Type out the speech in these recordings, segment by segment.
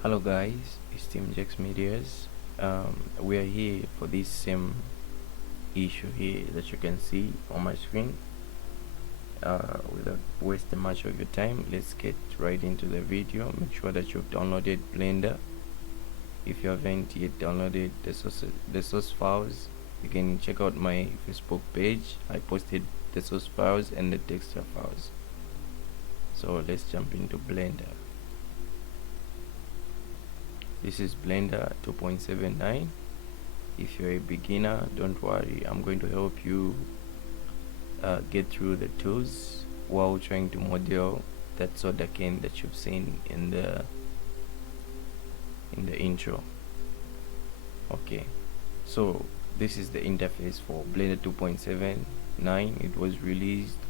Hello guys, it's Team Jax Medias. We are here for this same issue here that you can see on my screen. Without wasting much of your time, let's get right into the video. Make sure that you've downloaded Blender. If you haven't yet downloaded the source files, you can check out my Facebook page. I posted the source files and the texture files. So let's jump into Blender. This is Blender 2.79. If you're a beginner, don't worry, I'm going to help you get through the tools while trying to model that soda can that you've seen in the intro. Okay, so this is the interface for Blender 2.79. It was released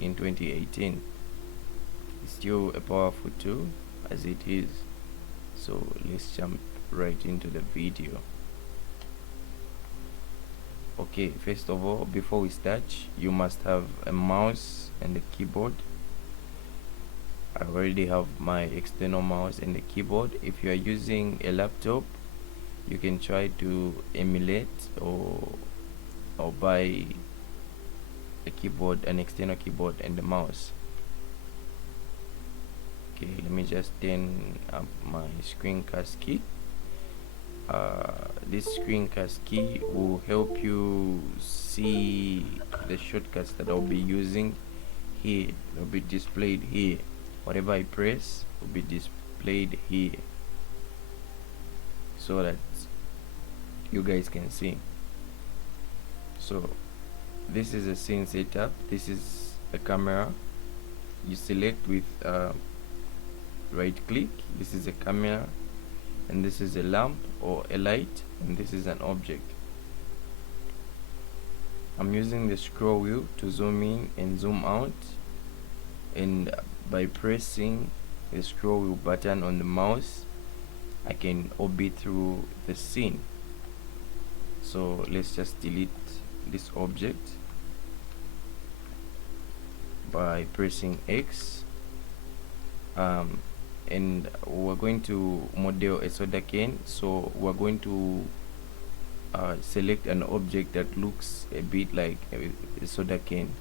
in 2018. It's still a powerful tool as it is. So let's jump right into the video. Okay, first of all, before we start, you must have a mouse and a keyboard. I already have my external mouse and the keyboard. If you are using a laptop, you can try to emulate or buy a keyboard, an external keyboard and the mouse. Okay, let me just turn up my screencast key. This screencast key will help you see the shortcuts that I'll be using here. They'll be displayed here. Whatever I press will be displayed here, so that you guys can see. So this is a scene setup. This is a camera. You select with right click. This is a camera, and this is a lamp or a light, and this is an object. I'm using the scroll wheel to zoom in and zoom out, and by pressing the scroll wheel button on the mouse, I can orbit through the scene. So let's just delete this object by pressing X. And we're going to model a soda can, so we're going to select an object that looks a bit like a soda can,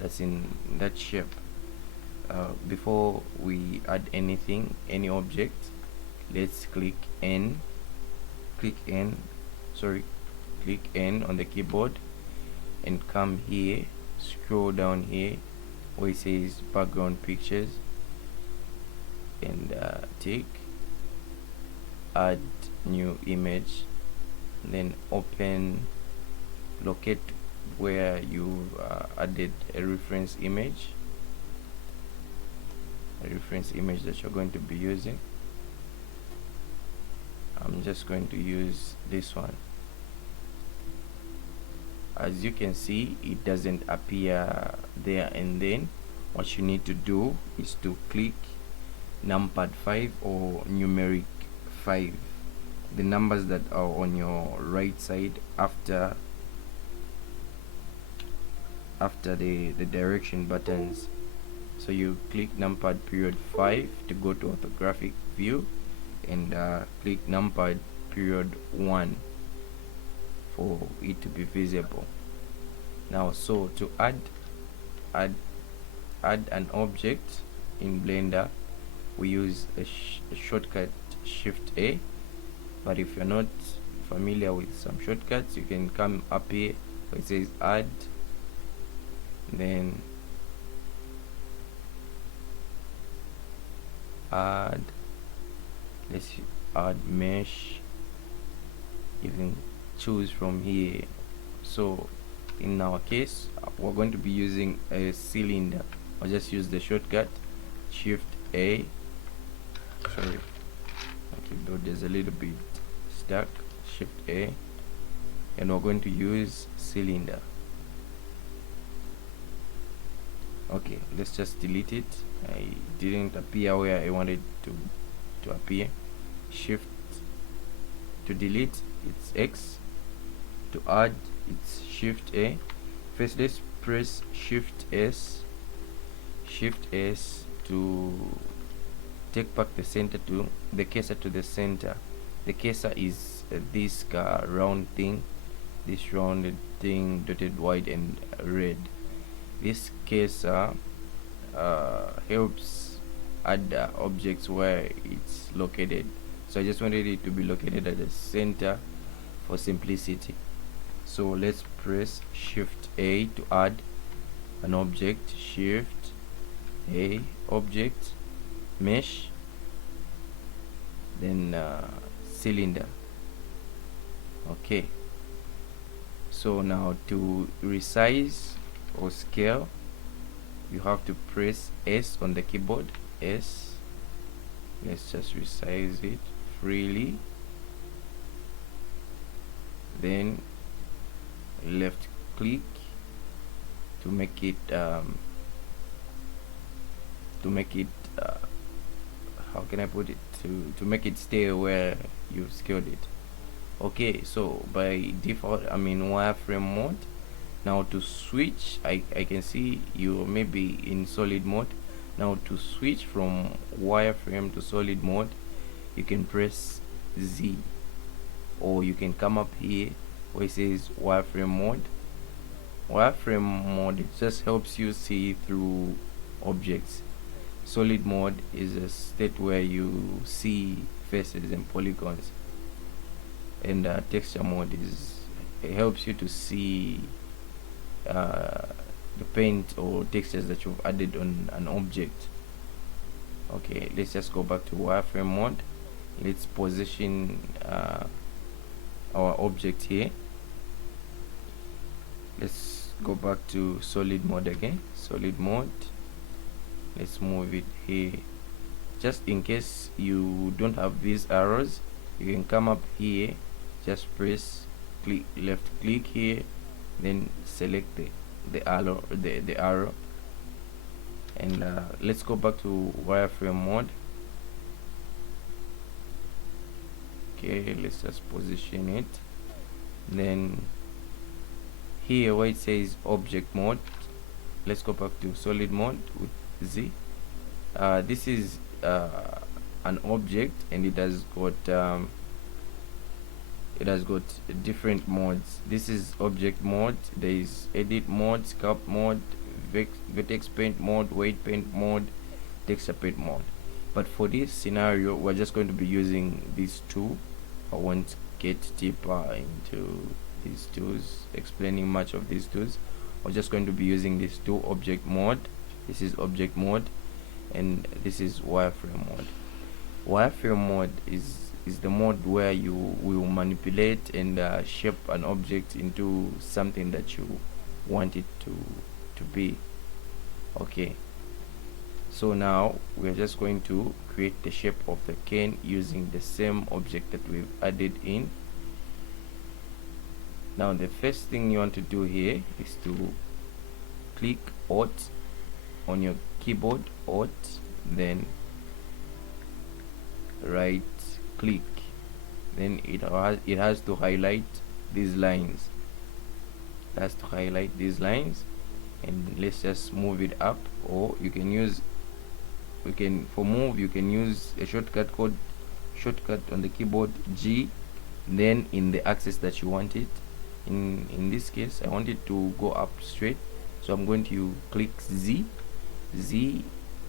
that's in that shape. Before we add any object, let's click N on the keyboard and come here, scroll down here where it says background pictures, and take add new image, then locate where you added a reference image that you're going to be using. I'm just going to use this one. As you can see, it doesn't appear there and then. What you need to do is to click numpad 5 or numeric 5, the numbers that are on your right side after the direction buttons. So you click numpad period 5 to go to orthographic view, and click numpad period 1 for it to be visible. Now, so to add an object in Blender, we use a shortcut Shift A, but if you're not familiar with some shortcuts, you can come up here where it says add, then let's add mesh. You can choose from here. So in our case, we're going to be using a cylinder. I'll just use the shortcut Shift A. Sorry, my keyboard is a little bit stuck. Shift A, and we're going to use cylinder. Okay, let's just delete it. I didn't appear where I wanted to appear. Shift to delete, it's X. To add, it's Shift A. First, let's press Shift S to take back the center to the cursor to the center. The cursor is this round thing, this rounded thing dotted white and red. This cursor helps add objects where it's located, so I just wanted it to be located at the center for simplicity. So let's press Shift A to add an object. Shift A, object, mesh, then cylinder. Okay, so now to resize or scale, you have to press S on the keyboard. S. Let's just resize it freely, then left click to make it how can I put it, to make it stay where you scaled it. Okay, so by default I'm in wireframe mode. Now to switch, I can see you may be in solid mode. Now to switch from wireframe to solid mode, you can press Z, or you can come up here where it says wireframe mode. Wireframe mode, it just helps you see through objects. Solid mode is a state where you see faces and polygons, and texture mode it helps you to see the paint or textures that you've added on an object. Okay, let's just go back to wireframe mode. Let's position our object here. Let's go back to solid mode again. Solid mode, let's move it here. Just in case you don't have these arrows, you can come up here, just press left click here, then select the arrow, and let's go back to wireframe mode. Okay, let's just position it. Then here where it says object mode, let's go back to solid mode with Z. This is an object, and it has got different modes. This is object mode. There is edit mode, sculpt mode, vertex paint mode, weight paint mode, texture paint mode. But for this scenario, we're just going to be using these two. I won't get deeper into these tools, explaining much of these tools. We're just going to be using these two: object mode. This is object mode, and this is wireframe mode. Wireframe mode is the mode where you will manipulate and shape an object into something that you want it to be. Okay, so now we're just going to create the shape of the cane using the same object that we've added in. Now the first thing you want to do here is to click Alt on your keyboard, Alt, then right click, then it has to highlight these lines. It has to highlight these lines, and let's just move it up. Or you can use, for move you can use a shortcut on the keyboard, G, then in the axis that you want it. In this case, I want it to go up straight, so I'm going to click Z. Z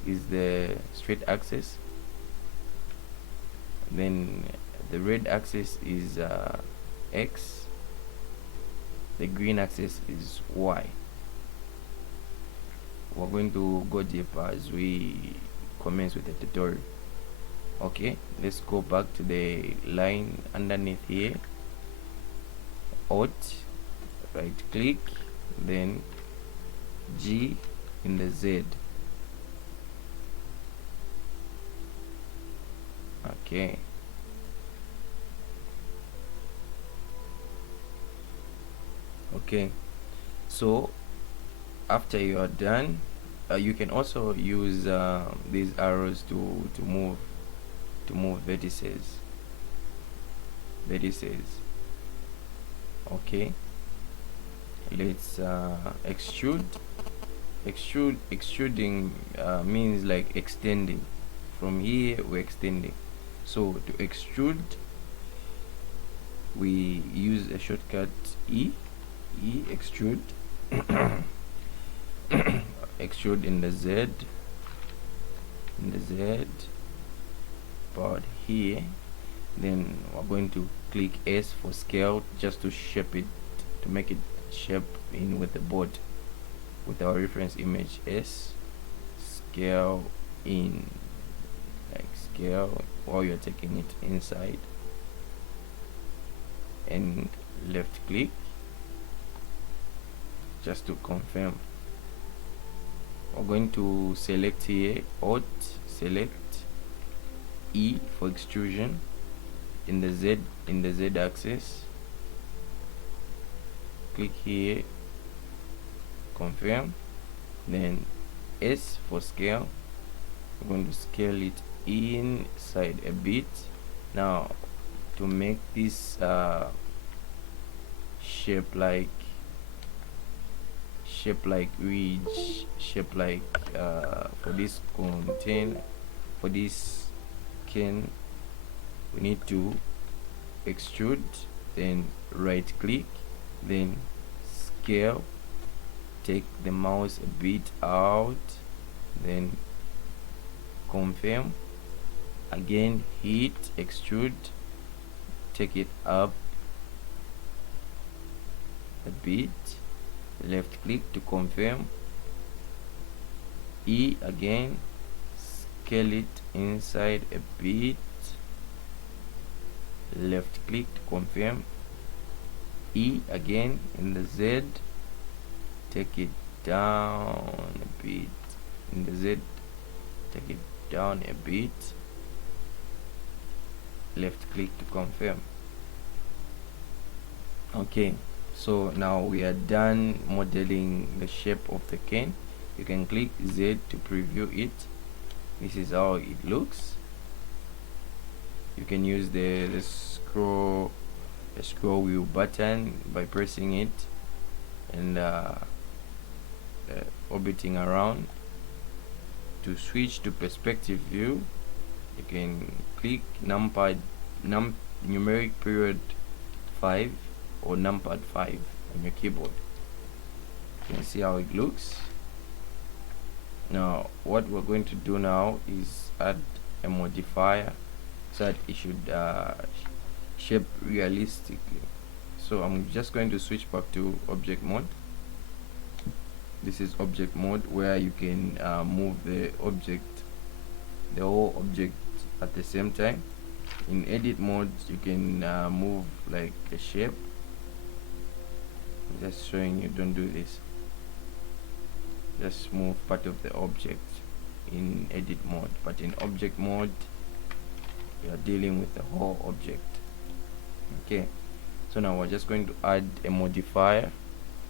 is the straight axis, then the red axis is X, the green axis is Y. We're going to go deeper as we commence with the tutorial. Okay, let's go back to the line underneath here, Alt, right click, then G in the Z. Okay, so after you are done, you can also use these arrows to move vertices. Okay, let's extrude. Extruding means like extending from here we're extending. So to extrude, we use a shortcut extrude. Extrude in the Z part here. Then we're going to click S for scale, just to shape it, to make it shape in with the board, with our reference image. S, scale in, like scale while you're taking it inside, and left click just to confirm. We're going to select here, Alt, select E for extrusion in the Z axis. Click here, confirm. Then S for scale. We're going to scale it inside a bit. Now to make this shape like ridge, shape like for this container, for this can, we need to extrude, then right click, then scale, take the mouse a bit out, then confirm, again hit extrude, take it up a bit, left click to confirm, E again, scale it inside a bit, left click to confirm, E again in the Z, take it down a bit, in the Z, take it down a bit, left click to confirm. Okay, so now we are done modeling the shape of the cane. You can click Z to preview it. This is how it looks. You can use the scroll wheel button by pressing it and orbiting around. To switch to perspective view, you can click numeric period 5 or numpad 5 on your keyboard. You can see how it looks. Now what we're going to do now is add a modifier so that it should shape realistically. So I'm just going to switch back to object mode. This is object mode, where you can move the whole object at the same time. In edit mode, you can move like a shape. I'm just showing you, don't do this. Just move part of the object in edit mode, but in object mode you are dealing with the whole object. Okay, so now we're just going to add a modifier.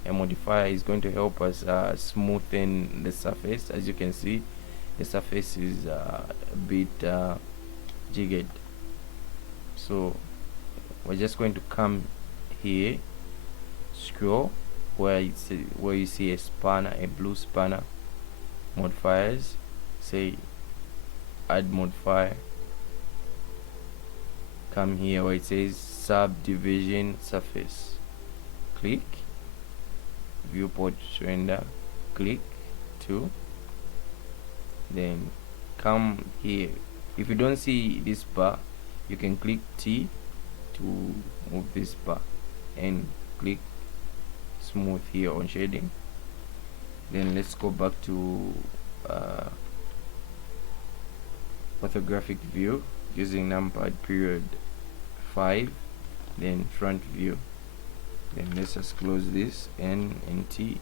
A modifier is going to help us smoothen the surface. As you can see, the surface is a bit jagged, so we're just going to come here, scroll where you see a spanner, a blue spanner, modifiers, say add modifier, come here where it says subdivision surface, click, viewport render, click to, then come here. If you don't see this bar, you can click T to move this bar, and click smooth here on shading. Then let's go back to orthographic view using numpad period 5, then front view. Then let's just close this, N and T.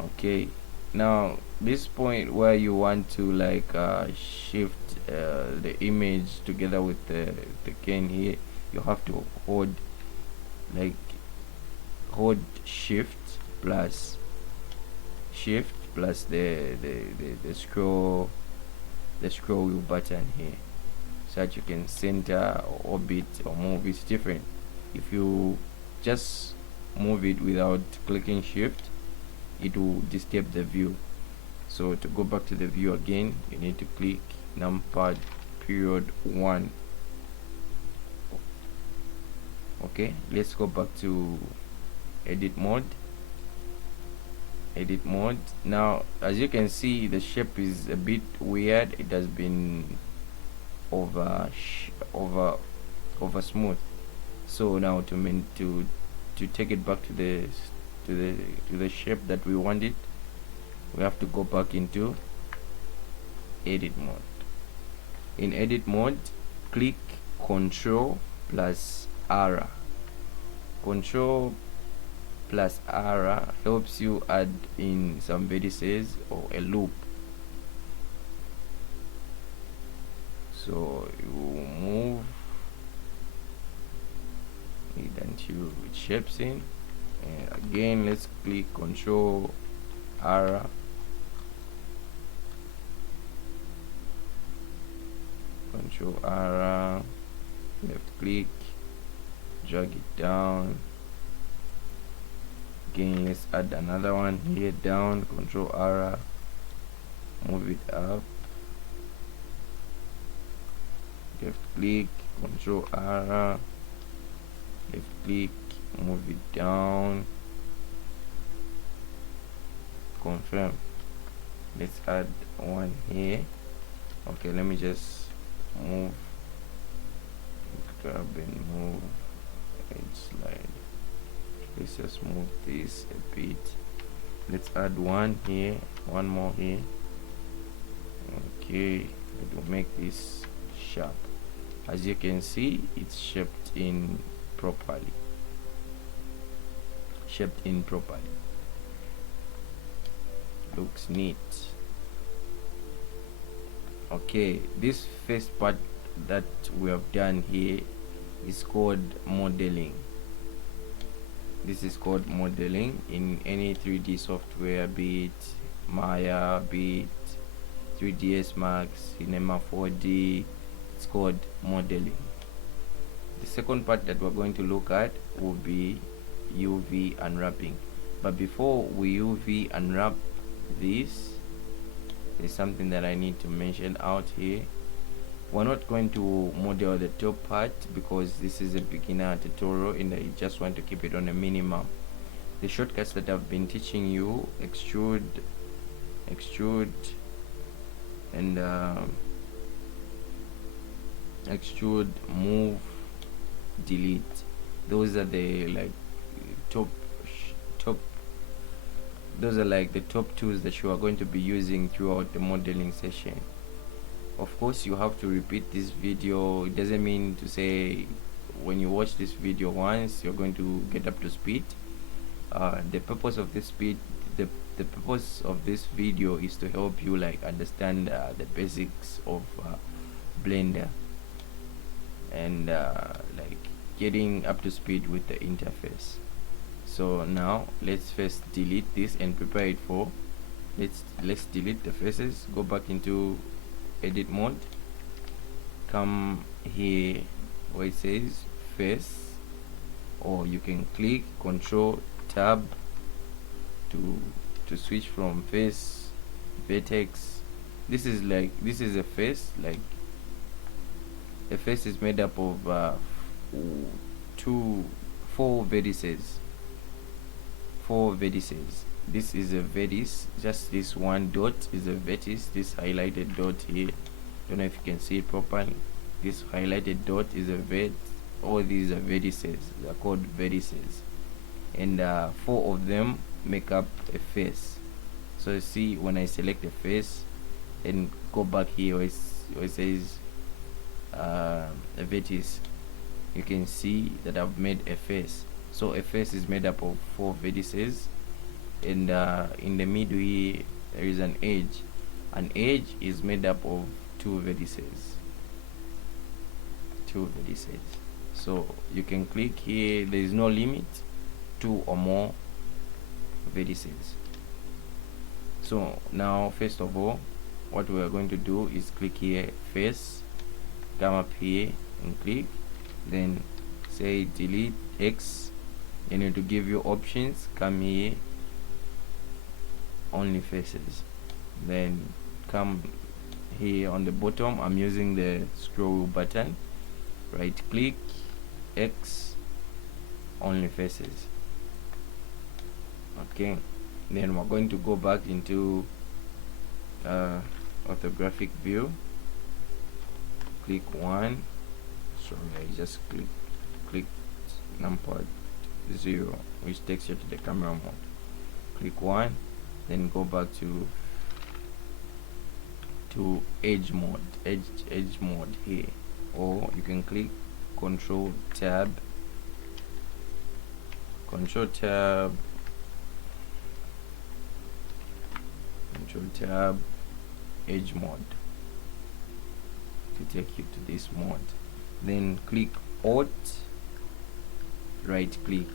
Okay, now this point where you want to like shift the image together with the cane here, you have to hold shift plus the scroll wheel button here, so that you can center or orbit or move. It's different if you just move it without clicking shift, it will disturb the view. So to go back to the view again, you need to click numpad period 1. Okay, let's go back to edit mode. Now as you can see, the shape is a bit weird. It has been over smooth. So now to take it back to the shape that we wanted, we have to go back into edit mode. In edit mode, click Ctrl plus R. Ctrl plus R helps you add in some vertices or a loop. So you move it until it shapes in. And again, let's click Ctrl R. Ctrl R, left click, drag it down. Again, let's add another one here down. Ctrl R, move it up, left click, Ctrl R, left click, move it down, confirm. Let's add one here. Okay, let me just move, grab and move, and slide. Let's just move this a bit. Let's add one here, one more here. Okay, it will make this sharp. As you can see, it's shaped in properly. Looks neat. Okay, this first part that we have done here is called modeling. This is called modeling in any 3D software, be it Maya, be it 3ds Max, Cinema 4D. It's called modeling. The second part that we're going to look at will be UV unwrapping. But before we UV unwrap this, there's something that I need to mention out here. We're not going to model the top part because this is a beginner tutorial and I just want to keep it on a minimum. The shortcuts that I've been teaching you, extrude, and extrude, move, delete, those are the those are like the top tools that you are going to be using throughout the modeling session. Of course, you have to repeat this video. It doesn't mean to say when you watch this video once you're going to get up to speed. The purpose of this video is to help you like understand the basics of Blender and like getting up to speed with the interface. So now let's first delete this and prepare it for let's delete the faces. Go back into edit mode, come here where it says face, or you can click Control Tab to switch from face, vertex. This is a face. Like a face is made up of 4 vertices. This is a vertex. Just this one dot is a vertex. This highlighted dot here, don't know if you can see it properly. This highlighted dot is a vert. All these are vertices. They are called vertices, and 4 of them make up a face. So you see, when I select a face and go back here where it says a vertex, you can see that I've made a face. So a face is made up of 4 vertices, and in the middle here there is an edge. An edge is made up of 2 vertices. So you can click here. There is no limit, 2 or more vertices. So now first of all, what we are going to do is click here, face, come up here and click, then say delete X. You need to give you options. Come here, only faces. then come here on the bottom. I'm using the scroll button, right click, X, only faces. Okay, then we're going to go back into orthographic view, click 1, sorry I just click numpad 0, which takes you to the camera mode. Click 1, then go back to edge mode here, or you can click control tab edge mode to take you to this mode. Then click Alt, right click.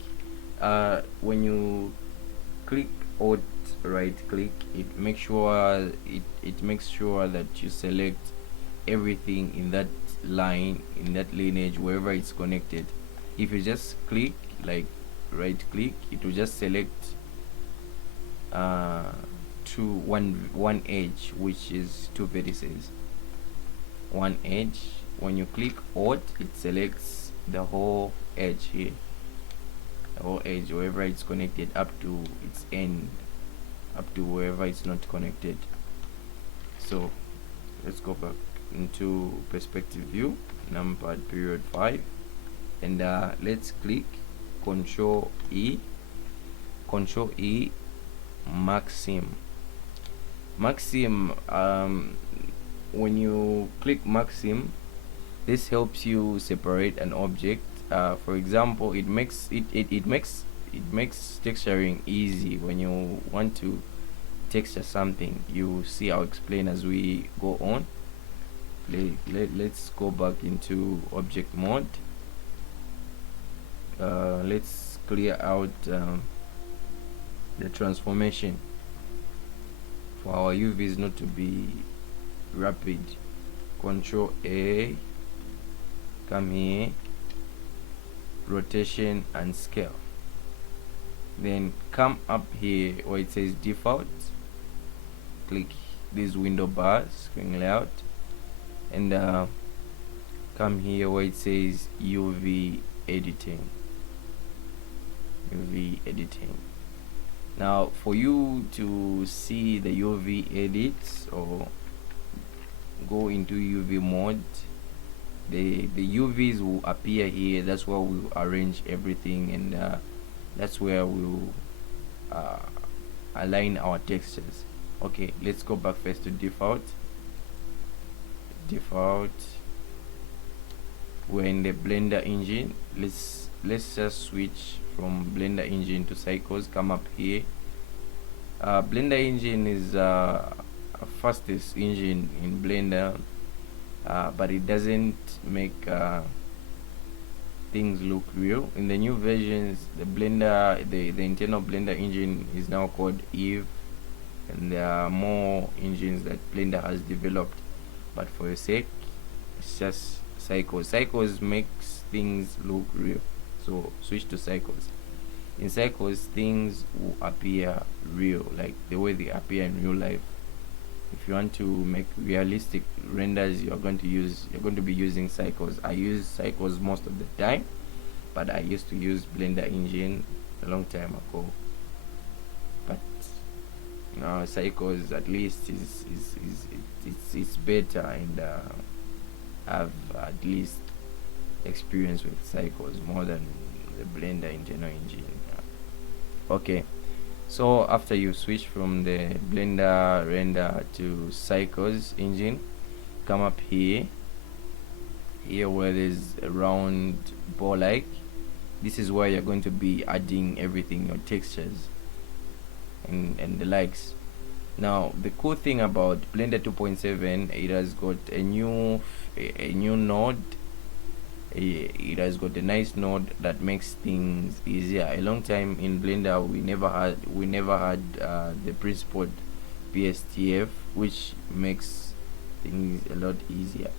When you click Alt right click, it makes sure that you select everything in that line, in that lineage, wherever it's connected. If you just click like right click, it will just select one edge, which is 2 vertices, one edge. When you click Alt, it selects the whole edge here, the whole edge, wherever it's connected up to its end, up to wherever it's not connected. So let's go back into perspective view, numpad period 5, and let's click Control E maxim. When you click maxim, this helps you separate an object. For example, it makes texturing easy. When you want to texture something, you see, I'll explain as we go on. Let's go back into object mode. Let's clear out the transformation for our UVs not to be rapid. Control A, come here, rotation and scale, then come up here where it says default, click this window bar, screen layout, and come here where it says UV editing. Now for you to see the UV edits or go into UV mode, the UVs will appear here. That's where we'll arrange everything, and that's where we'll align our textures. Okay, let's go back first to default. We're in the Blender engine. Let's just switch from Blender engine to Cycles. Come up here. Blender engine is fastest engine in Blender, but it doesn't make things look real. In the new versions, the internal Blender engine is now called Eve, and there are more engines that Blender has developed, but for your sake, it's just Cycles. Cycles makes things look real, so switch to Cycles. In Cycles, things will appear real, like the way they appear in real life. If you want to make realistic renders, you're going to be using Cycles. I use Cycles most of the time, but I used to use Blender engine a long time ago. But Cycles at least is better, and I've at least experience with Cycles more than the Blender internal engine. Okay, so after you switch from the Blender render to Cycles engine, come up here where there's a round ball like. This is where you're going to be adding everything, your textures and the likes. Now the cool thing about Blender 2.7, it has got a new node. It has got a nice node that makes things easier. A long time in Blender, we never had the principled PSTF, which makes things a lot easier.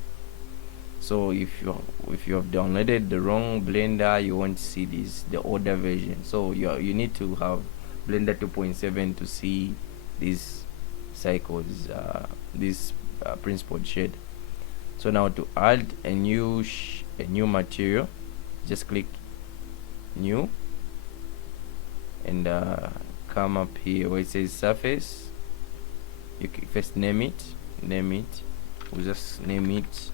So if you have downloaded the wrong Blender, you won't see the older version. So you need to have Blender 2.7 to see this cycles, this principled shade. So now to add a new material, just click new and come up here where it says surface. You can first name it. We'll just name it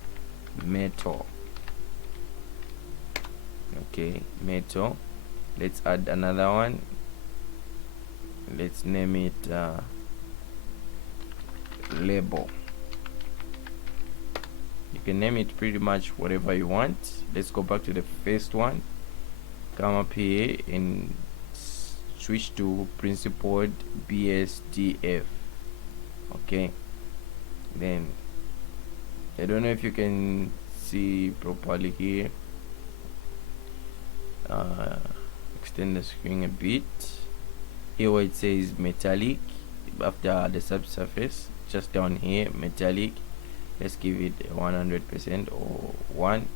metal. Okay, metal. Let's add another one. Let's name it label. You can name it pretty much whatever you want. Let's go back to the first one. Come up here and switch to principled BSDF. Okay, then I don't know if you can see properly here. Extend the screen a bit. Here where it says metallic after the subsurface, just down here, metallic, let's give it 100% or 1.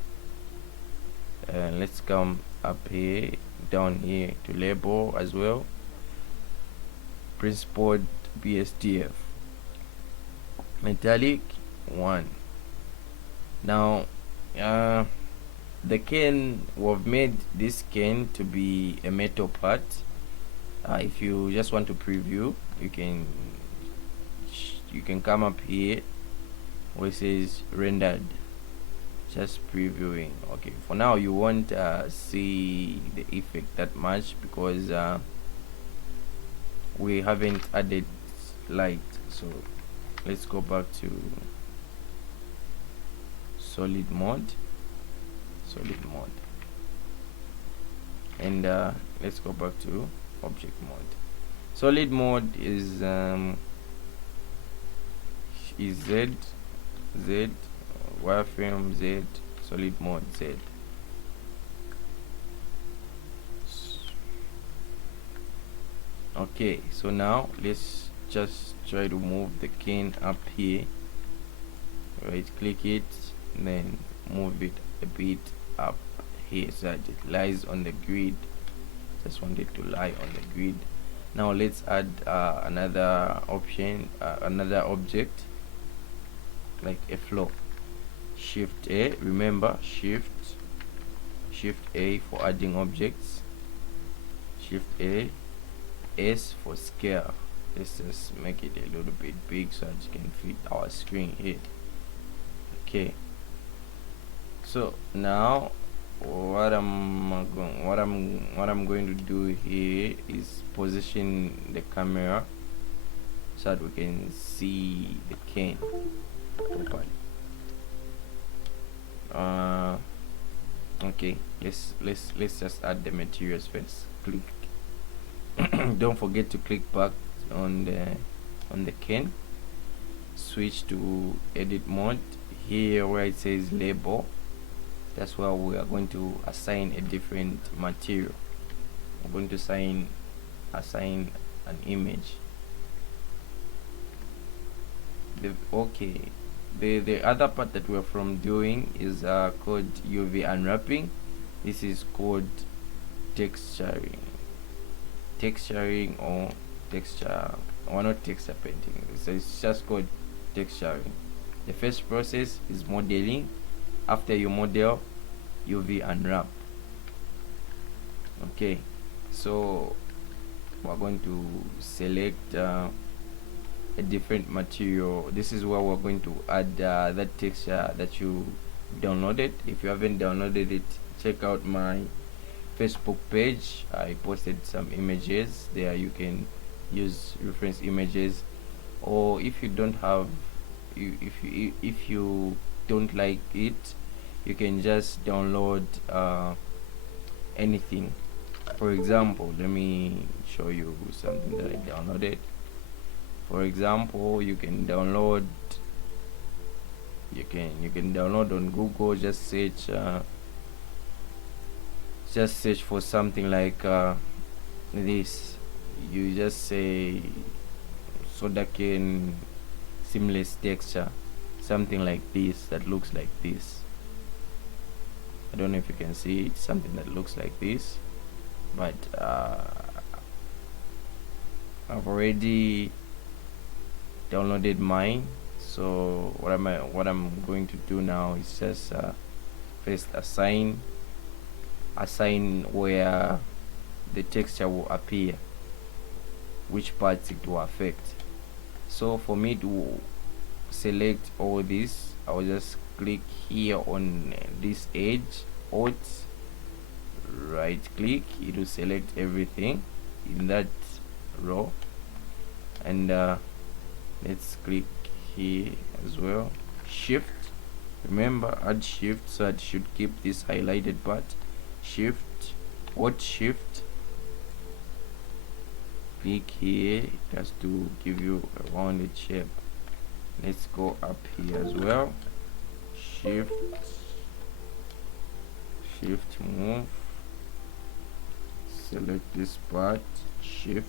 Let's come up here, down here to label as well, principled BSDF, metallic 1. Now the cane, we've made this cane to be a metal part. If you just want to preview, you can come up here where it says rendered, just previewing. Okay, for now you won't see the effect that much because we haven't added light. So let's go back to solid mode, and let's go back to object mode. Solid mode is Z, wireframe Z, solid mode Z. Okay, so now let's just try to move the cane up here. Right click it and then move it a bit up here so that it lies on the grid. Just want it to lie on the grid. Now let's add another option, another object like a flow. Shift A, remember shift A for adding objects, shift A, S for scale. Let's just make it a little bit big so that you can fit our screen here. Okay, so now what I'm going to do here is position the camera so that we can see the cane properly. Okay, let's just add the materials first. Click don't forget to click back on the cane, switch to edit mode. Here where it says label, that's where we are going to assign a different material. We're going to assign an image. The other part that we're from doing is called UV unwrapping. This is called texturing or texture, or not texture painting. So it's just called texturing. The first process is modeling. After you model, UV unwrap. Okay, so we're going to select a different material. This is where we're going to add that texture that you downloaded. If you haven't downloaded it, check out my Facebook page. I posted some images there. You can use reference images, or if you don't have, if you don't like it, you can just download anything. For example, let me show you something that I downloaded. For example, you can download on Google. Just search for something like this. You just say soda cane seamless texture, something like this, that looks like this. I don't know if you can see it, something that looks like this, but I've already downloaded mine. So what I'm going to do now is just first assign where the texture will appear, which parts it will affect. So for me to select all this, I will just click here on this edge, Alt, right click, it will select everything in that row, and let's click here as well, Shift, remember add Shift, so it should keep this highlighted part, Shift, Alt Shift, click here, it has to give you a rounded shape. Let's go up here as well, Shift, move, select this part, Shift,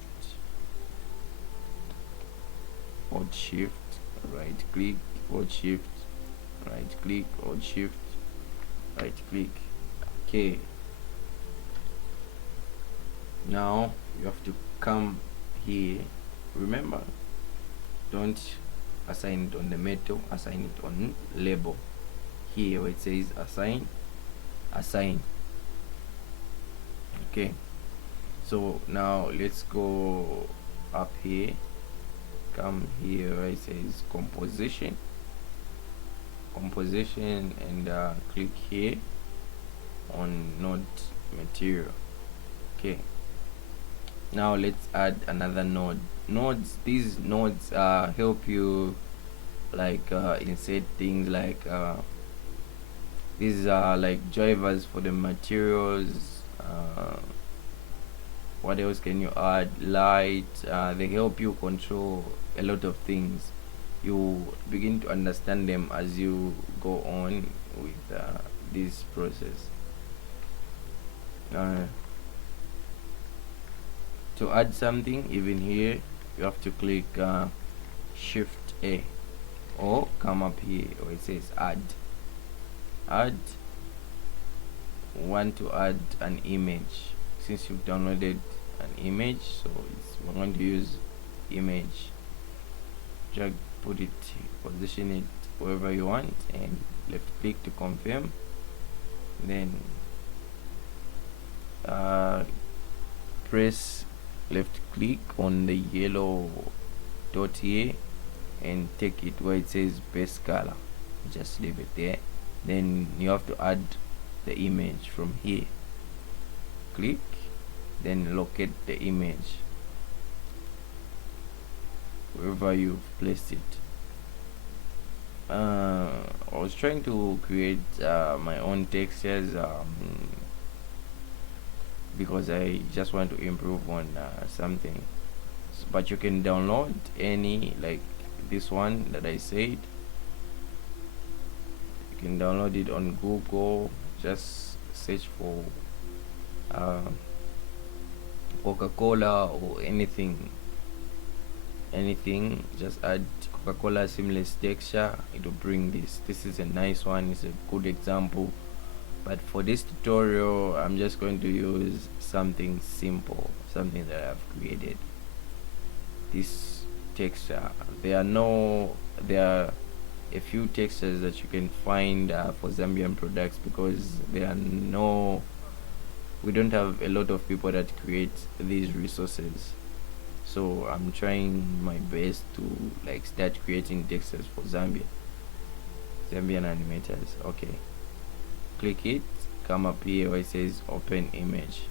Alt Shift, right click, Alt Shift, right click, Alt Shift, right click. Okay, now you have to come here, remember, don't assign it on the metal, assign it on label, here where it says assign. Okay, so now let's go up here, come here where it says composition, and click here on node material. Okay, now let's add another node. These nodes help you like insert things like these are like drivers for the materials. What else can you add? Light, they help you control a lot of things. You begin to understand them as you go on with this process. To add something, even here you have to click Shift A, or come up here where it says add. Want to add an image, since you've downloaded an image, so we're going to use image. Drag, put it, position it wherever you want, and left click to confirm. Then press left click on the yellow dot here and take it where it says base color, just leave it there. Then you have to add the image from here, click, then locate the image wherever you've placed it. I was trying to create my own textures because I just want to improve on something, but you can download any, like this one that I said. You can download it on Google, just search for Coca-Cola or anything, just add Coca-Cola seamless texture, it will bring this. This is a nice one, it's a good example, but for this tutorial I'm just going to use something simple, something that I've created. This texture, there are a few textures that you can find for Zambian products, because we don't have a lot of people that create these resources. So I'm trying my best to like start creating textures for Zambian animators. Okay, click it, come up here where it says open image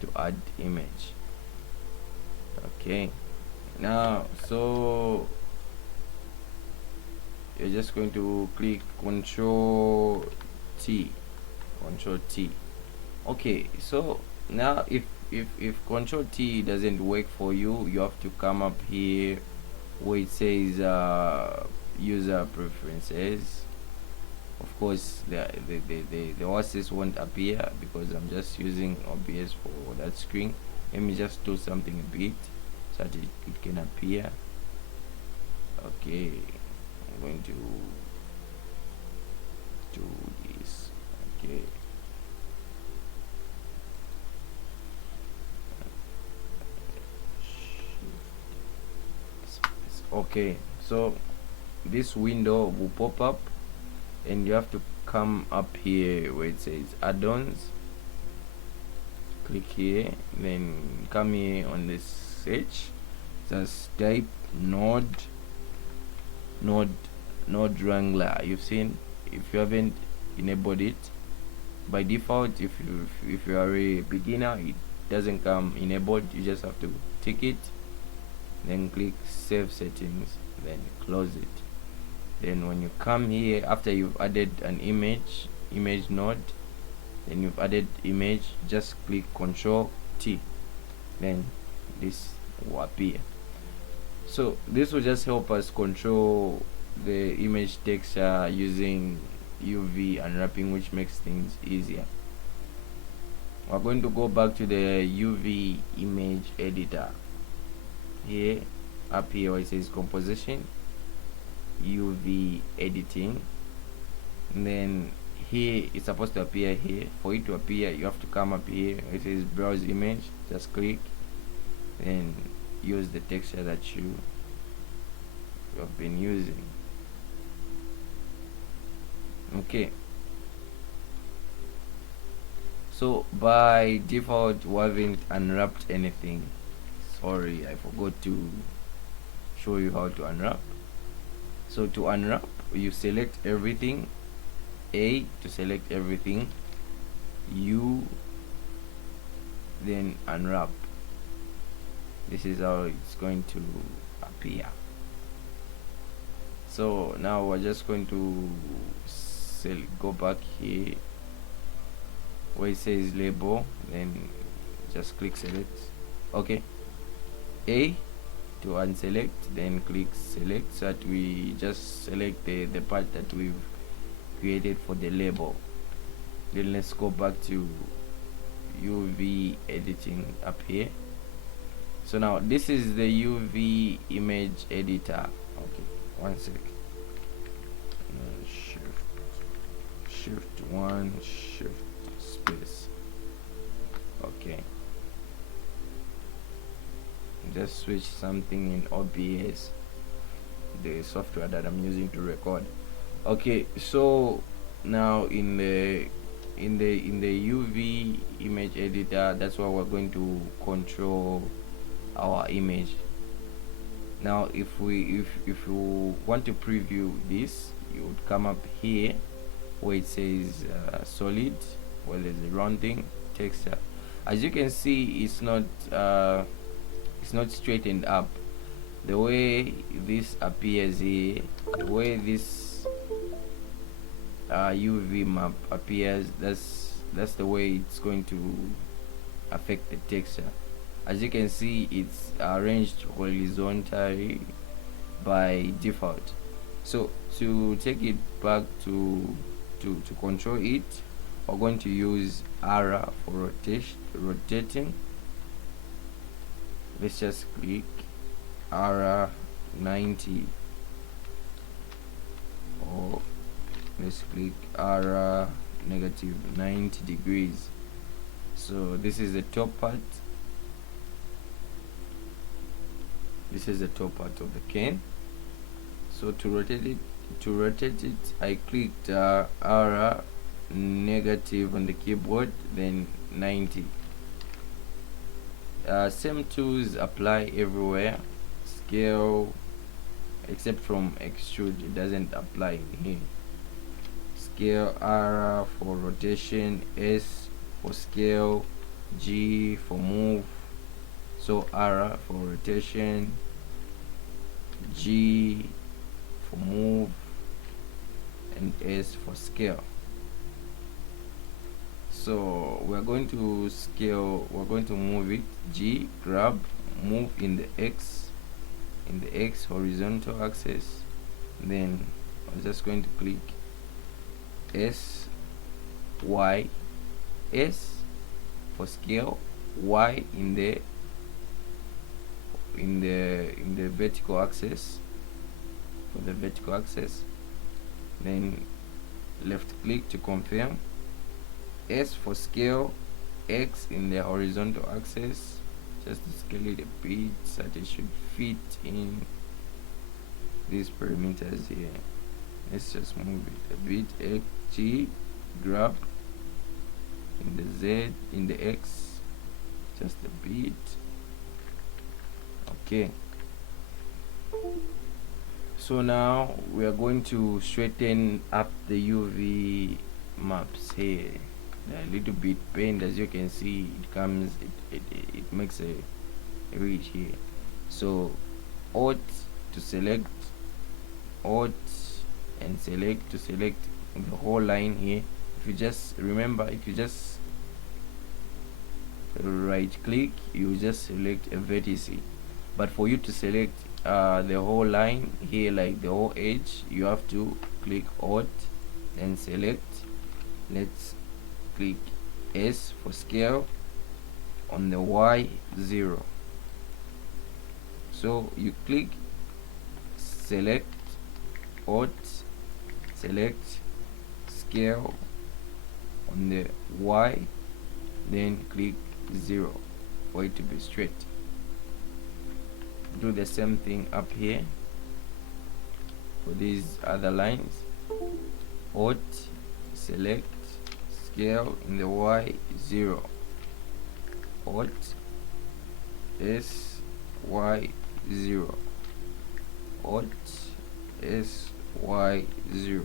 to add image. Okay, now so you're just going to click Control T. Okay, so now if Control T doesn't work for you, you have to come up here where it says user preferences. Of course the OSS won't appear because I'm just using OBS for that screen. Let me just do something a bit so that it can appear. Okay, I'm going to do this. Okay, Okay, so this window will pop up and you have to come up here where it says add-ons, click here, then come here on this search, just type node wrangler. You've seen, if you haven't enabled it, by default, if you are a beginner, it doesn't come enabled. You just have to tick it, then click save settings, then close it. Then when you come here, after you've added an image node, then you've added image, just click Ctrl T, then this will appear. So this will just help us control the image texture using UV unwrapping, which makes things easier. We're going to go back to the UV image editor. Here, up here where it says composition, UV editing, and then here it's supposed to appear here. For it to appear, you have to come up here. It says browse image, just click, then use the texture that you have been using. Okay, so by default we haven't unwrapped anything. Sorry, I forgot to show you how to unwrap. So to unwrap, you select everything, A to select everything, U, then unwrap. This is how it's going to appear. So now we're just going to go back here where it says label, then just click select. Okay, A to unselect, then click select, so that we just select the part that we've created for the label. Then let's go back to UV editing up here. So now this is the UV image editor. Okay, one sec. Shift 1, shift space. Okay, just switch something in OBS, the software that I'm using to record. Okay, so now in the UV image editor, that's why we're going to control our image. Now if you want to preview this, you would come up here where it says solid, where there's a rounding texture. As you can see, it's not straightened up. The way this appears here, the way this UV map appears, that's the way it's going to affect the texture. As you can see, it's arranged horizontally by default. So to take it back to control it, we're going to use R for rotating. Let's just click R 90, or let's click R negative 90 degrees. So this is the top part. This is the top part of the cane. So to rotate it, I clicked R negative on the keyboard, then 90. Same tools apply everywhere. Scale, except from extrude, it doesn't apply here. Scale R for rotation, S for scale, G for move. So R for rotation, G for move, and S for scale. So we're going to scale, we're going to move it, G, grab, move in the X horizontal axis, then I'm just going to click S, Y, S for scale, Y in the vertical axis, for the vertical axis, then left click to confirm, S for scale, X in the horizontal axis, just to scale it a bit so that it should fit in these perimeters here. Let's just move it a bit. G, grab in the Z, in the X, just a bit. Okay, so now we are going to straighten up the UV maps here. They're a little bit pained, as you can see. It makes a ridge here. So Alt to select, Alt and select to select the whole line here. If you just remember, if you just right click, you just select a vertex. But for you to select the whole line here, like the whole edge, you have to click Alt and select. Let's click S for scale on the Y0. So you click select, Alt, select, scale on the Y, then click 0 for it to be straight. Do the same thing up here for these other lines. Alt, select, scale in the Y0, Alt, S, Y0, Alt, S, Y0.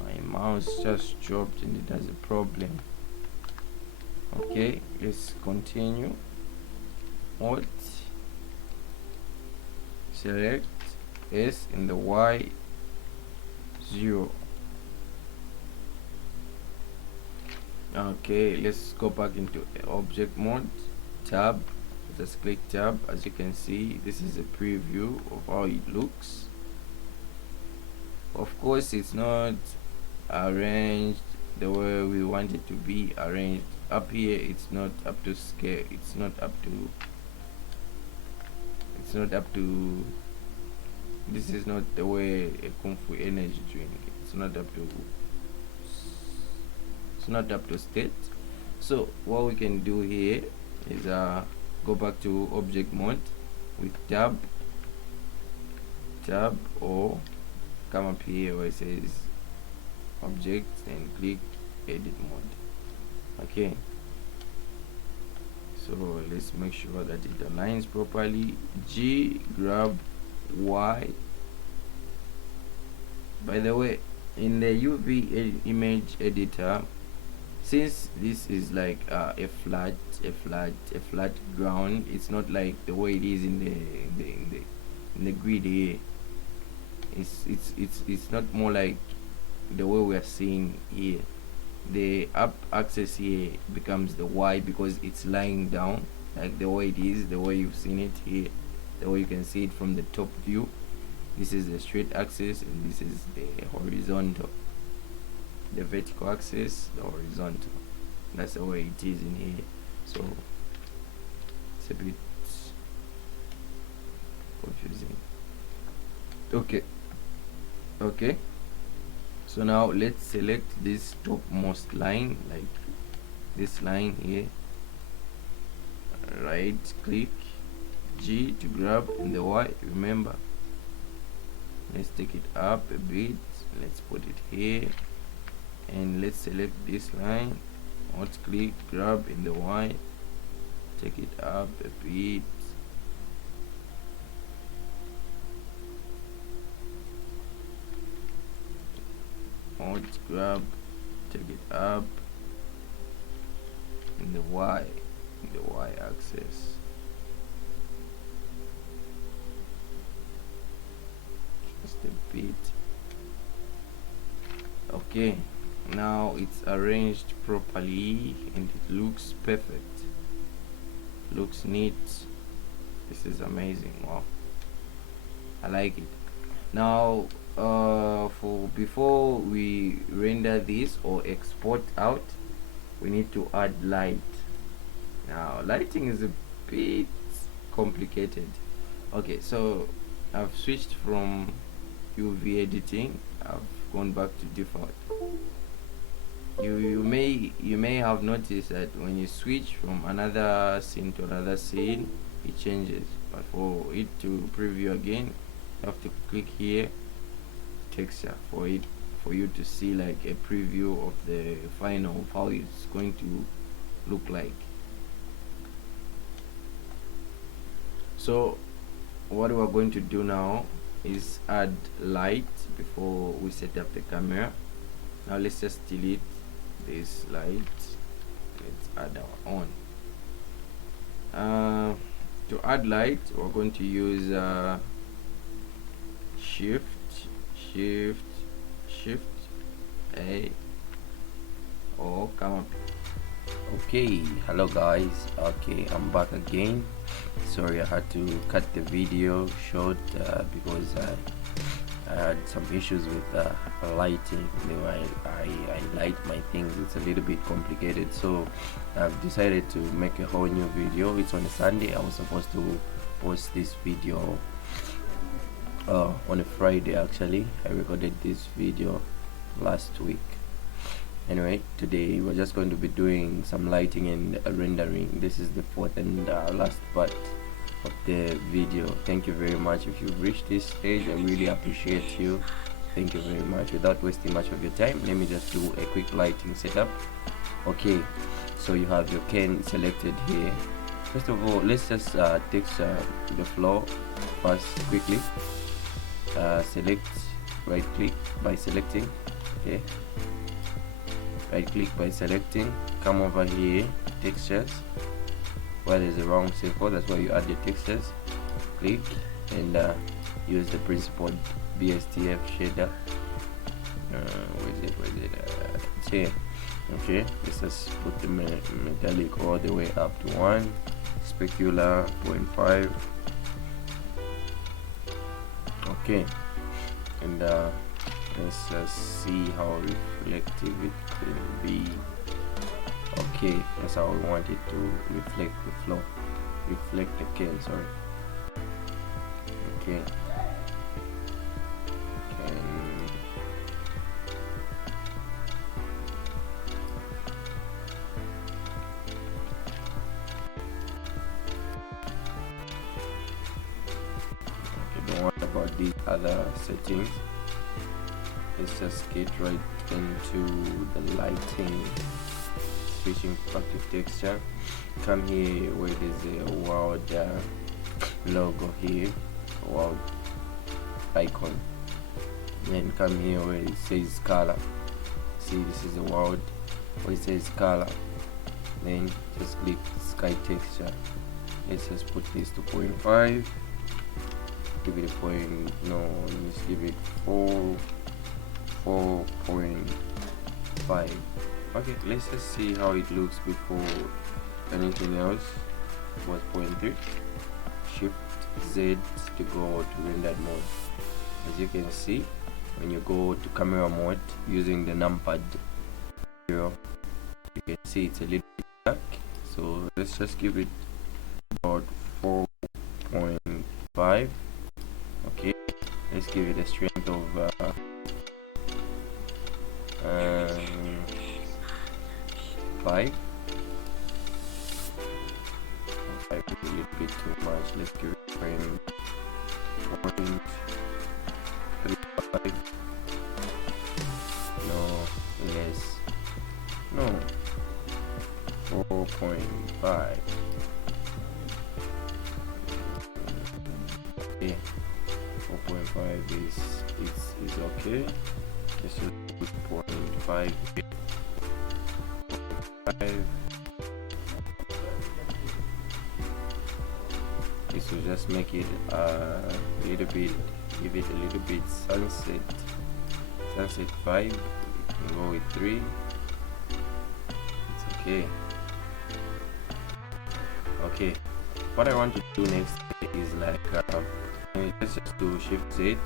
My mouse just dropped and it has a problem. Okay, let's continue. Alt, select, S in the Y0. Okay, let's go back into object mode, tab. Just click tab. As you can see, this is a preview of how it looks. Of course, it's not arranged the way we want it to be arranged. Up here, it's not up to scale. It's not up to. This is not the way a Kung Fu energy drink. It's not up to. It's not up to state. So what we can do here is go back to object mode with tab, or come up here where it says object and click edit mode. Okay, so let's make sure that it aligns properly. G, grab Y. By the way, in the UV image editor, since this is like a flat ground, it's not like the way it is in the grid here. It's not more like the way we are seeing here. The up axis here becomes the Y because it's lying down, like the way it is, the way you've seen it here, the way you can see it from the top view. This is the straight axis and this is the horizontal. The vertical axis, the horizontal. That's the way it is in here. So it's a bit confusing. Okay, so now let's select this topmost line, like this line here. Right click, G to grab in the Y. Remember, let's take it up a bit. Let's put it here, and let's select this line. Alt click, grab in the Y, take it up a bit. Alt grab, take it up in the Y axis. Just a bit. Okay, now it's arranged properly and it looks perfect, looks neat. This is amazing. Wow, I like it. Now before we render this or export out, we need to add light. Now lighting is a bit complicated. Okay, so I've switched from UV editing. I've gone back to default. You may have noticed that when you switch from another scene to another scene, it changes. But for it to preview again, you have to click here, texture, for you to see like a preview of the final of how it's going to look like. So what we're going to do now is add light before we set up the camera. Now let's just delete this light. Let's add our own. To add light, we're going to use shift A, or come up. Okay, hello guys. Okay, I'm back again. Sorry, I had to cut the video short because I had some issues with lighting. The way I light my things, it's a little bit complicated, so I've decided to make a whole new video. It's on a Sunday. I was supposed to post this video on a Friday. Actually, I recorded this video last week. Anyway, today we're just going to be doing some lighting and rendering. This is the fourth and last part of the video. Thank you very much. If you've reached this stage, I really appreciate you. Thank you very much. Without wasting much of your time, let me just do a quick lighting setup. Okay, so you have your cane selected here. First of all, let's just texture the floor first quickly. Select, right click by selecting. Okay, right click by selecting, come over here, textures, where there's a round circle, that's where you add your textures. Click and use the principled BSTF shader. Where is it? It's here. Okay, let's just put the metallic all the way up to 1, specular 0.5. Okay, and let's just see how reflective it will be. Okay, that's how we want it to reflect the flow, reflect the cane, sorry. Okay, don't worry about these other settings. Let's just get right into the lighting. Switching back to texture, come here where there's a world logo here, world icon, then come here where it says color. See, this is the world where it says color, then just click sky texture. Let's just put this to 0.5, give it a point, no, let's give it 4.5. Okay, let's just see how it looks before anything else. Was 0.3. Shift Z to go to rendered mode. As you can see, when you go to camera mode using the numpad 0, you can see it's a little bit dark. So let's just give it about 4.5. Okay, let's give it a strength of 5. 5 is a little bit too much. Let's give it frame 0.35. No, less. No, 4.5. Okay, 4.5 is okay. Let's just put 0.5. This will just make it a little bit, give it a little bit sunset 5. You can go with 3. It's okay. Okay, what I want to do next is like let's just do shift Z.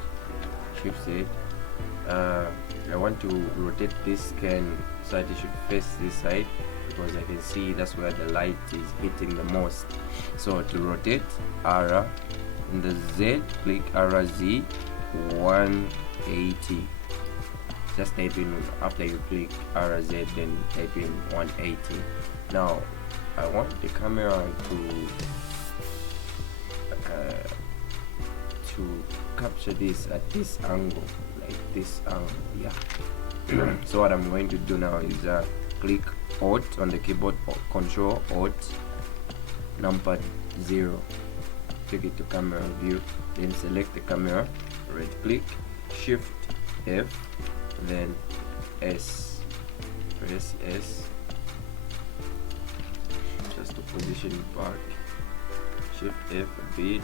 I want to rotate this scan so that it should face this side, because I can see that's where the light is hitting the most. So to rotate, R in the Z, click RZ 180. just type in, after you click RZ, then type in 180. Now I want the camera to capture this at this angle, like this angle, yeah. So what I'm going to do now is click Alt on the keyboard, or Control Alt numpad 0, take it to camera view, then select the camera, right click, Shift F, then S, press S just to position it back, Shift F a bit,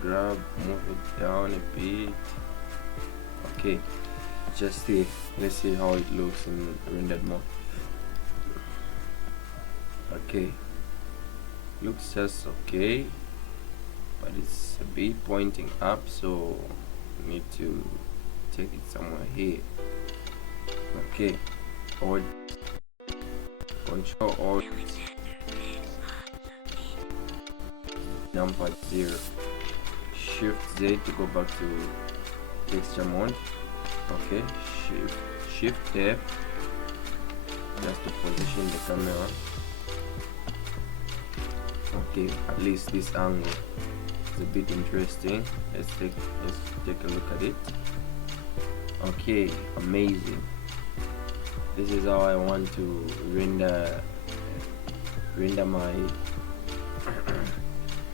grab, move it down a bit. Okay, just see, let's see how it looks in rendered mode. Okay, looks just okay, but it's a bit pointing up, so we need to take it somewhere here. Okay, or Control Alt number 0, Shift Z to go back to texture mode. Okay, Shift F just to position the camera. Okay, at least this angle is a bit interesting. Let's take a look at it. Okay, amazing. This is how I want to render my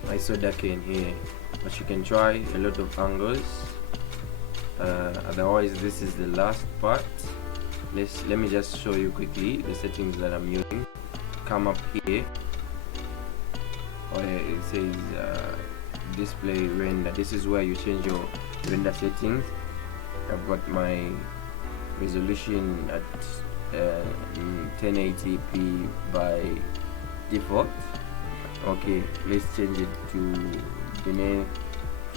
my soda can here, but you can try a lot of angles. Otherwise, this is the last part. Let me just show you quickly the settings that I'm using. Come up here where it says display render. This is where you change your render settings. I've got my resolution at 1080p by default. Okay, let's change it to beneath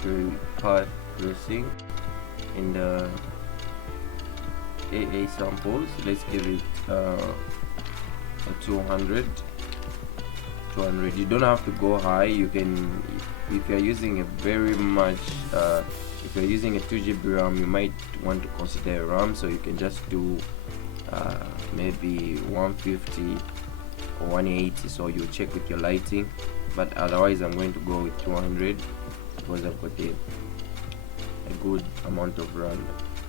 to path tracing in the AA samples. Let's give it a 200. You don't have to go high. You can, if you're using a very much if you're using a 2GB RAM, you might want to consider a RAM, so you can just do maybe 150 or 180, so you check with your lighting. But otherwise I'm going to go with 200 because I've got a good amount of RAM,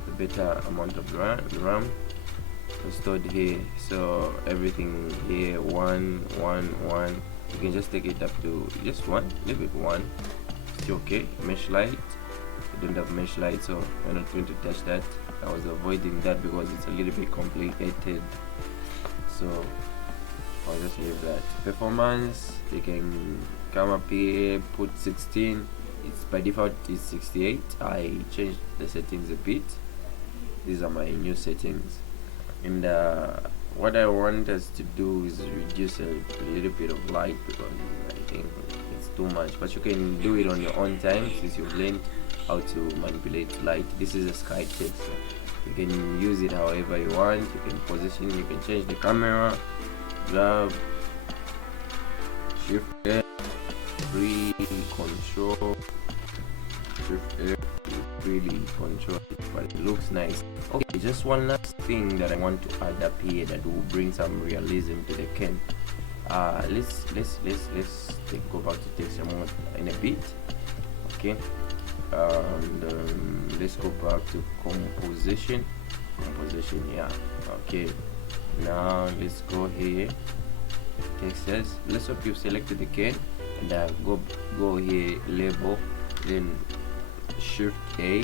a better amount of RAM stored here. So everything here, one. You can just take it up to just one, leave it one. It's okay. Mesh light, you don't have mesh light, so we're not going to touch that. I was avoiding that because it's a little bit complicated, so I'll just leave that. Performance, you can come up here, put 16. It's by default is 68. I changed the settings a bit. These are my new settings, and what I want us to do is reduce a little bit of light because I think it's too much, but you can do it on your own time since you've learned how to manipulate light. This is a sky text. You can use it however you want. You can position, you can change the camera, grab, Shift F, free control, Shift F, really control it, but it looks nice. Okay, just one last thing that I want to add up here that will bring some realism to the can. Let's go back to texture mode in a bit. Okay, and let's go back to composition. Yeah. Okay, now let's go here, textures. Let's hope you've selected the can, and go here, label, then Shift A,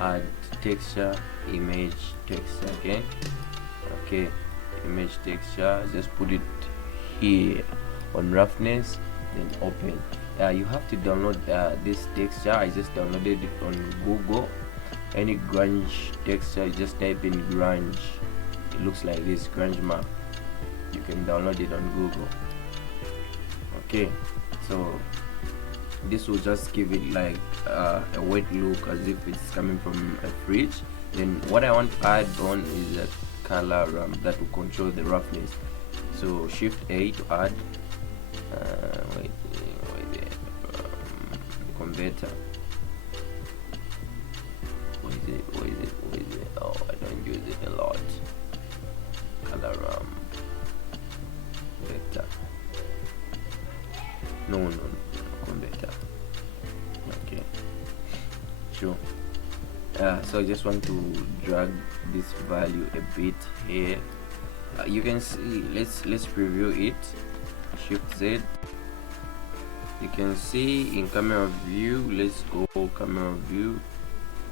add texture, image texture again. Okay, image texture, just put it here on roughness, then open. You have to download this texture. I just downloaded it on Google. Any grunge texture, just type in grunge. It looks like this, grunge map. You can download it on Google. Okay, so this will just give it like a wet look, as if it's coming from a fridge. Then what I want to add on is a color that will control the roughness. So Shift A to add wait there, converter. Where is it? converter. No, converter. Okay, sure. So I just want to drag this value a bit here. You can see, let's preview it. Shift Z. You can see in camera view. Let's go camera view.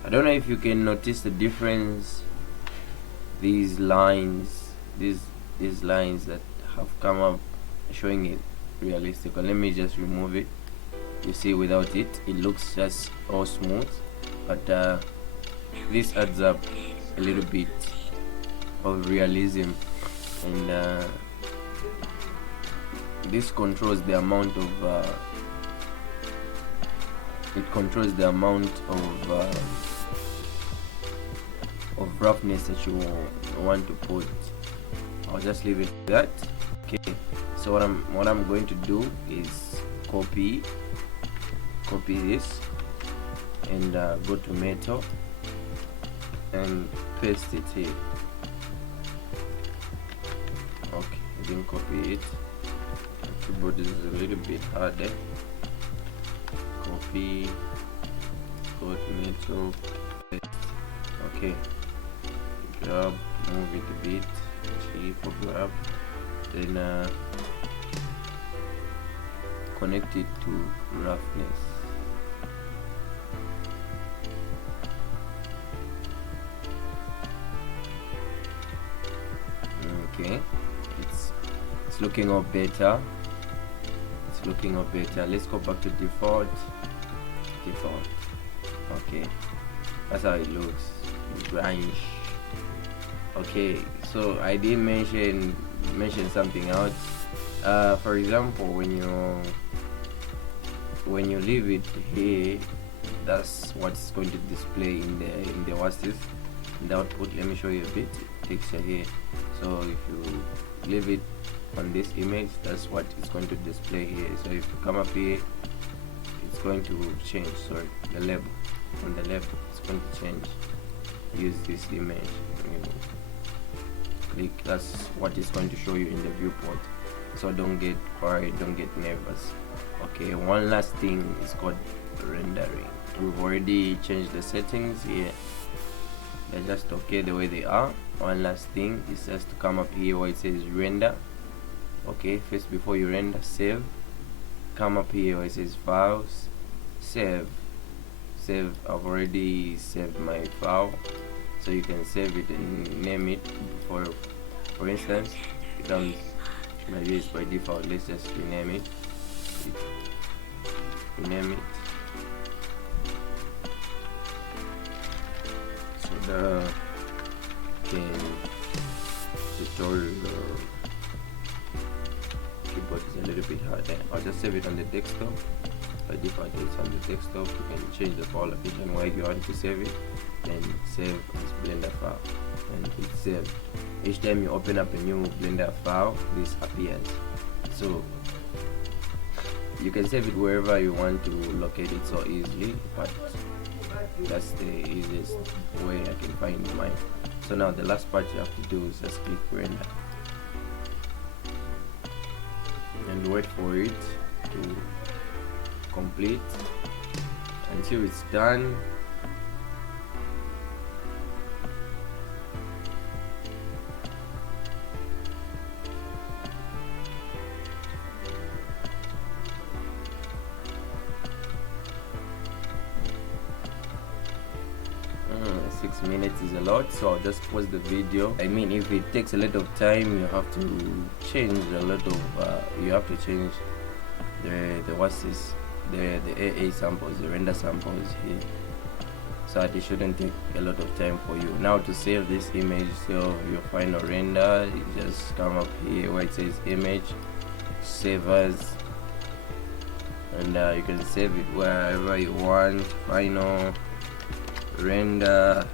I don't know if you can notice the difference. These lines, these lines that have come up, showing it realistic. Let me just remove it. You see, without it, it looks just all smooth, but this adds up a little bit of realism, and this controls the amount of of roughness that you want to put. I'll just leave it that. Okay, so what I'm going to do is copy this and go to metal and paste it here. Okay, I didn't copy it. The keyboard is a little bit harder. Copy, go to metal, paste. Okay, grab, move it a bit, G for grab, then connect it to roughness. Okay, it's looking up better. Let's go back to default. Okay, that's how it looks. Branch. Okay, so I did mention something else. For example, when you leave it here, that's what's going to display in the verses, in the output. Let me show you a bit. Texture here. So if you leave it on this image, that's what it's going to display here. So if you come up here, it's going to change. Sorry, the label on the left, it's going to change. Use this image. Click. That's what it's going to show you in the viewport. So don't get worried, don't get nervous. Okay, one last thing is called rendering. We've already changed the settings here. They're just okay the way they are. One last thing is just to come up here where it says render. Okay, first before you render, save. Come up here where it says files, save. I've already saved my file, so you can save it and name it. For instance, it comes like this by default. Let's just rename it. So the tutorial keyboard is a little bit hard. I'll just save it on the desktop. By default it's on the desktop. You can change the file location where you want to save it, then save as Blender file, and it's saved. Each time you open up a new Blender file, this appears. So you can save it wherever you want to locate it so easily, but that's the easiest way I can find mine. So now the last part you have to do is just click render and wait for it to complete until it's done. 6 minutes is a lot, so I'll just pause the video. I mean, if it takes a lot of time, you have to change a lot of the AA samples, the render samples here, so that it shouldn't take a lot of time for you. Now to save this image, so your final render, you just come up here where it says image, save as, and you can save it wherever you want. Final render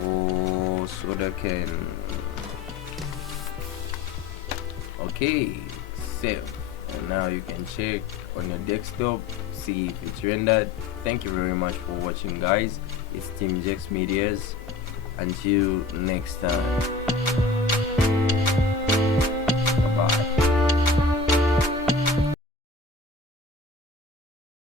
for Soda-Can. Okay, save. And now you can check on your desktop, see if it's rendered. Thank you very much for watching, guys. It's Team Jex Medias. Until next time.